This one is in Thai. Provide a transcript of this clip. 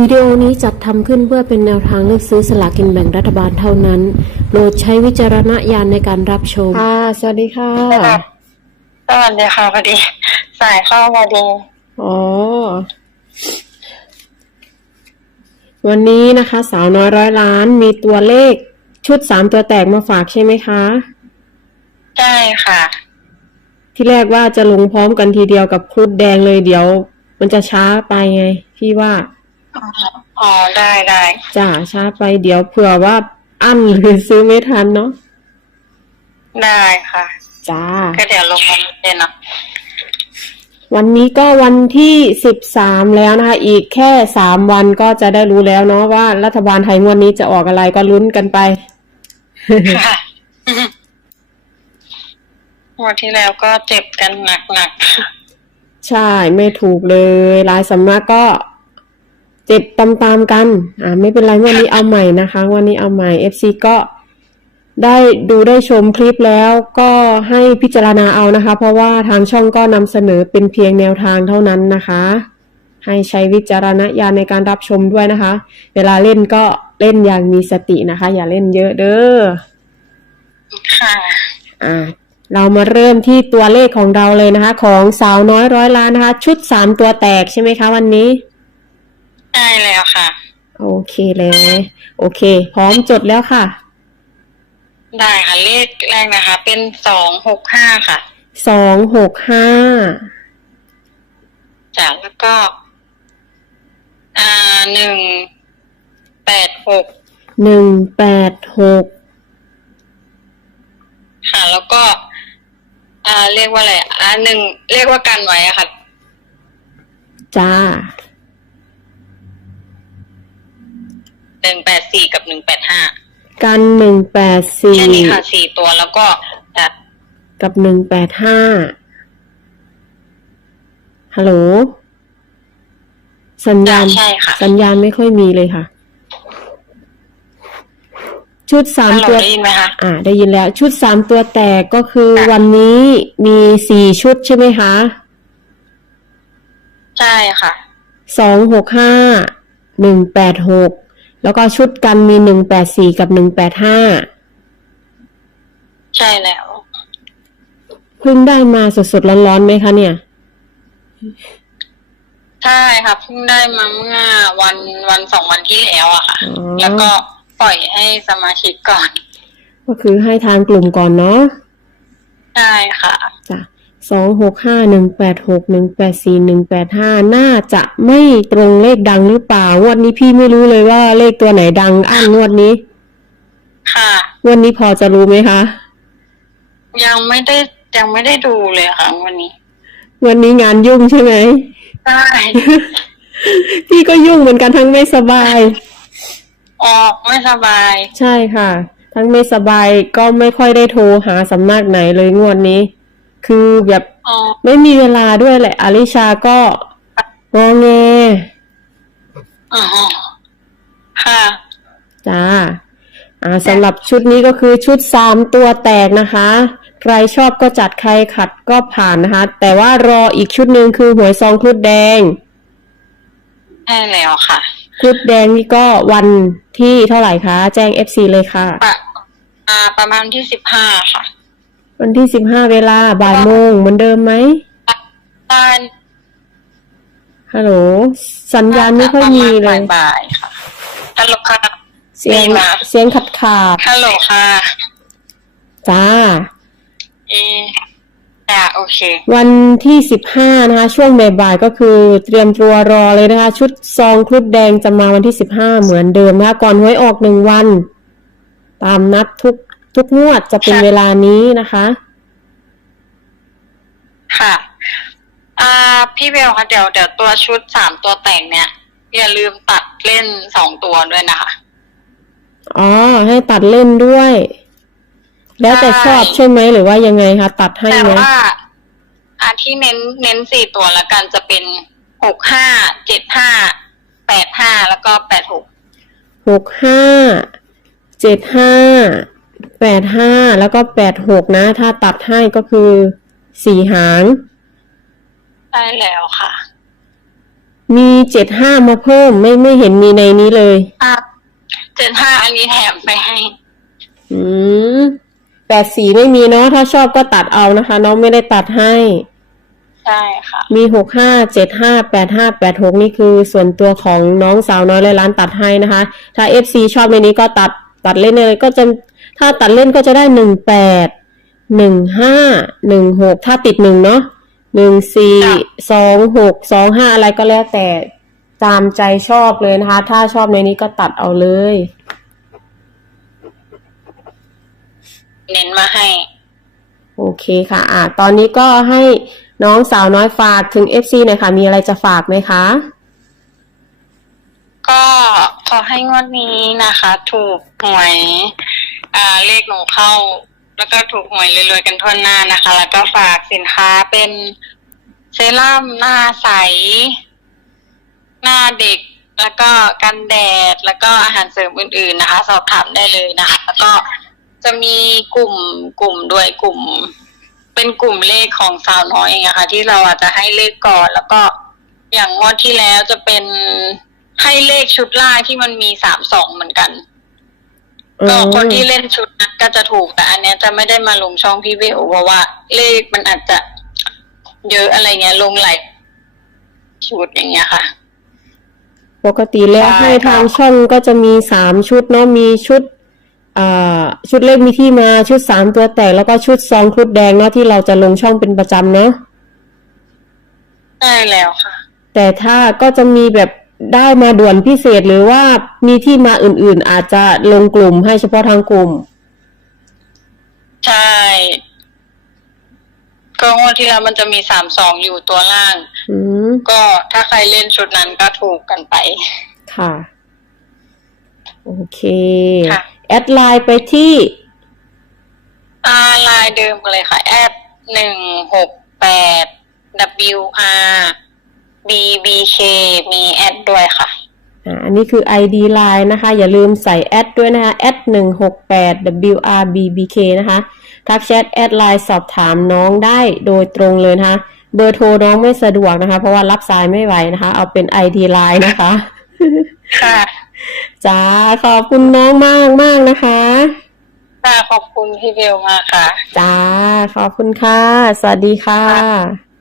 วิดีโอนี้จัดทำขึ้นเพื่อเป็นแนวทางเลือกซื้อสลากินแบ่งรัฐบาลเท่านั้น โปรดใช้วิจารณญาณในการรับชม ค่ะ สวัสดีค่ะ สวัสดีค่ะพอดี สายเข้าพอดี อ๋อ วันนี้นะคะ สาวน้อยร้อยล้านมีตัวเลขชุดสามตัวแตกมาฝากใช่ไหมคะ ใช่ค่ะ ที่แรกว่าจะลงพร้อมกันทีเดียวกับครุดแดงเลยเดี๋ยว มันจะช้าไปไง พี่ว่า อ๋อได้ได้จ้าช้าไปเดี๋ยวเผื่อว่าอั้นหรือซื้อไม่ทันเนาะได้ค่ะ จ้า ก็เดี๋ยวลงมาเด่นเนาะวันนี้ก็วันที่สิบสามแล้วนะคะ อีกแค่สามวันก็จะได้รู้แล้วเนาะว่ารัฐบาลไทยงวดนี้จะออกอะไรก็ลุ้นกันไปค่ะงวันที่แล้วก็เจ็บกันหนักหนักใช่ไม่ถูกเลยหลายสำนักก็เจ็บตามๆกัน อ่า ไม่เป็นไรวันนี้เอาใหม่นะคะ วันนี้เอาใหม่ FC ก็ได้ดูได้ชมคลิปแล้วก็ให้พิจารณาเอานะคะ เพราะว่าทางช่องก็นำเสนอเป็นเพียงแนวทางเท่านั้นนะคะ ให้ใช้วิจารณญาณในการรับชมด้วยนะคะ เวลาเล่นก็เล่นอย่างมีสตินะคะ อย่าเล่นเยอะเด้อๆค่ะอ่าเรามาเริ่มที่ตัวเลขของเราเลยนะคะ ของสาวน้อยร้อยล้านนะคะ ชุดสามตัวแตกใช่ไหมคะวันนี้ ใช่แล้วค่ะ โอเคเลย โอเค พร้อมจดแล้วค่ะ ได้ค่ะ เลขแรกนะคะ เป็นสองหกห้าค่ะ สองหกห้า จากแล้วก็ อ่าหนึ่งแปดหกหนึ่งแปดหก ค่ะ แล้วก็ อ่า เรียกว่าอะไรอ่าหนึ่งเรียกว่ากันไว้อะค่ะ จ้า หนึ่งแปดสี่กับหนึ่งแปดห้ากันหนึ่งแปดสี่แค่นี้ค่ะสี่ตัวแล้วก็จัดกับหนึ่งแปดห้าฮัลโหล สัญญาณ ใช่ค่ะ สัญญาณไม่ค่อยมีเลยค่ะ ชุดสามฮัลโหลตัวได้ยินไหมคะอ่า ได้ยินแล้ว ชุดสามตัวแตกก็คือวันนี้มีสี่ชุดใช่ไหมคะ ใช่ค่ะสองหกห้าหนึ่งแปดหก แล้วก็ชุดกันมีหนึ่งแปดสี่กับหนึ่งแปดห้าใช่แล้วเพิ่งได้มาสดๆร้อนๆไหมคะเนี่ย ใช่ค่ะเพิ่งได้มาเมื่อวันวันสองวันที่แล้วอะค่ะ อ๋อ แล้วก็ปล่อยให้สมาชิกก่อน ก็คือให้ทางกลุ่มก่อนเนาะใช่ค่ะ จ้ะ สองหกห้าหนึ่งแปดหกหนึ่งแปดสี่หนึ่งแปดห้าน่าจะไม่ตรงเลขดังหรือเปล่างวดนี้พี่ไม่รู้เลยว่าเลขตัวไหนดังอั้นงวดนี้ค่ะงวดนี้พอจะรู้ไหมคะยังไม่ได้ยังไม่ได้ดูเลยค่ะวันนี้งวันนี้งานยุ่งใช่ไหมใช่พี่ก็ยุ่งเหมือนกันทั้งไม่สบายออกไม่สบาย ใช่ค่ะ ทั้งไม่สบายก็ไม่ค่อยได้โทรหาสำนักไหนเลยงวดนี้ คือแบบอ๋อไม่มีเวลาด้วยแหละ อลิชาก็งอแงอ๋อค่ะ จ้า อ่าสำหรับชุดนี้ก็คือชุดสามตัวแตกนะคะ ใครชอบก็จัดใครขัดก็ผ่านนะคะ แต่ว่ารออีกชุดหนึ่งคือหวยซองครุดแดงใช่แล้วค่ะครุดแดงนี่ก็วันที่เท่าไหร่คะ แจ้ง FC เลยค่ะปะอ่าประมาณที่สิบห้าค่ะ วันที่สิบห้าเวลาบ่ายโมงเหมือนเดิมไหมบ้านฮัลโหลสัญญาณไม่ค่อยมีเลยบ่ายๆค่ะฮัลโหลค่ะ เสียงมีมา เสียงขัดขาดฮัลโหลค่ะ ๆจ้าเออ่าโอเค วันที่สิบห้านะคะช่วงบ่ายๆก็คือเตรียมตัวรอเลยนะคะ ชุดซองครุดแดงจะมาวันที่สิบห้าเหมือนเดิมนะคะก่อนหวยออกหนึ่งวัน ตามนัดทุก ทุกงวดจะเป็นค่ะเวลานี้นะคะ ค่ะอ่าพี่เบลคะเดี๋ยวเดี๋ยวตัวชุดสามตัวแต่งเนี่ย อย่าลืมตัดเล่นสองตัวด้วยนะคะ อ๋อ ให้ตัดเล่นด้วย แล้วแต่ชอบใช่ไหมหรือว่ายังไงคะตัดให้แต่ไหมว่าอาที่เน้นเน้นสี่ตัวละกันจะเป็นหกห้าเจ็ดห้าแปดห้าแล้วก็แปดหกหกห้าเจ็ดห้า แปดห้าแล้วก็แปดหกนะ ถ้าตัดให้ก็คือสี่หางได้แล้วค่ะ มีเจ็ดห้ามาเพิ่มไม่ไม่เห็นมีในนี้เลยเจ็ดห้าอันนี้แถมไปให้ อืมแปดสีไม่มีเนาะถ้าชอบก็ตัดเอานะคะน้องไม่ได้ตัดให้ ใช่ค่ะ มีหกห้าเจ็ดห้าแปดห้าแปดหกนี่คือส่วนตัวของน้องสาวน้อยเลยร้านตัดให้นะคะ ถ้าเอฟซีชอบในนี้ก็ตัดตัดเล่นเลยก็จะ ถ้าตัดเล่นก็จะได้หนึ่งแปดหนึ่งห้าหนึ่งหกถ้าติดหนึ่งเนาะหนึ่งสี่สองหกสองห้าอะไรก็แล้วแต่ตามใจชอบเลยนะคะ ถ้าชอบในนี้ก็ตัดเอาเลย เน้นมาให้ โอเคค่ะ อะ ตอนนี้ก็ให้น้องสาวน้อยฝากถึง FC หน่อยค่ะ มีอะไรจะฝากไหมคะ ก็ขอให้งวดนี้นะคะ ถูกหวย อ่าเลขหนูเข้า แล้วก็ถูกหวยรวยๆกันทั่วหน้านะคะ แล้วก็ฝากสินค้าเป็นเซรั่มหน้าใส หน้าเด็ก แล้วก็กันแดด แล้วก็อาหารเสริมอื่น ๆนะคะ สอบถามได้เลยนะคะ แล้วก็จะมีกลุ่มกลุ่มด้วยกลุ่ม เป็นกลุ่มเลขของสาวน้อยเองอะค่ะ ที่เราอาจจะให้เลขก่อน แล้วก็อย่างงวดที่แล้วจะเป็นให้เลขชุดล่างที่มันมีสามสองเหมือนกัน ก็คนที่เล่นชุดนั้นก็จะถูกแต่อันเนี้ยจะไม่ได้มาลงช่องพี่เวลเพราะว่า เลขมันอาจจะเยอะอะไรเงี้ยลงหลายชุดอย่างเงี้ยค่ะ ปกติแล้วใช่ให้ค่ะทางช่องก็จะมีสามชุดเนาะมีชุดอ่าชุดเลขมีที่มาชุดสามตัวแตกแล้วก็ชุดซองครุดแดงเนาะที่เราจะลงช่องเป็นประจำเนาะใช่แล้วค่ะ แต่ถ้าก็จะมีแบบ ได้มาด่วนพิเศษหรือว่ามีที่มาอื่นๆ อาจจะลงกลุ่มให้เฉพาะทางกลุ่ม ใช่ ก็งวดที่แล้วมันจะมีสามสองอยู่ตัวล่างอืมก็ถ้าใครเล่นชุดนั้นก็ถูกกันไป ค่ะ โอเคค่ะแอดไลน์ไปที่อาไลน์เดิมกันเลยค่ะ แอดหนึ่งหกแปด W R B B K มีแอดด้วยค่ะอ่าอันนี้คือ ID Line นะคะ อย่าลืมใส่แอดด้วยนะคะแอดหนึ่งหกแปด WRBBK นะคะทักแชทแอดไลน์สอบถามน้องได้โดยตรงเลยนะคะ เบอร์โทรน้องไม่สะดวกนะคะ เพราะว่ารับสายไม่ไหวนะคะ เอาเป็น ID Line นะคะ ค่ะจ้าขอบคุณน้องมากมากๆนะคะค่ะขอบคุณพี่เบลมากค่ะ จ้า ขอบคุณค่ะ สวัสดีค่ะค่ะ